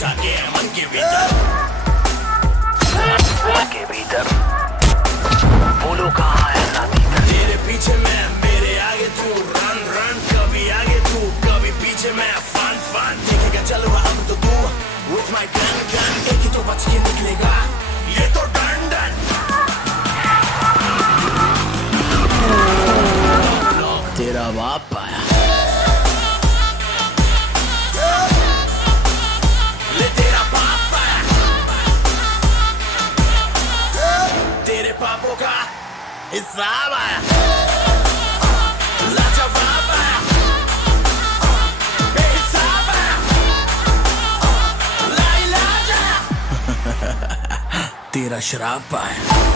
जाके मन के भीतर, मन के भीतर बोलो कहाँ है नाती। तेरे पीछे मैं, मेरे आगे तू, रन रन, कभी आगे तू कभी पीछे मैं, फन फन देखेगा चलो अब तो तू, with my gun gun एक ही तो बच के निकलेगा, ये तो डन डन। तेरा बाप आया, ले तेरा बाप आया, तेरे पापों का हिसाब आया, लाजवाब आया, बेहिसाब आया, लाइलाज आया, तेरा शराब आया।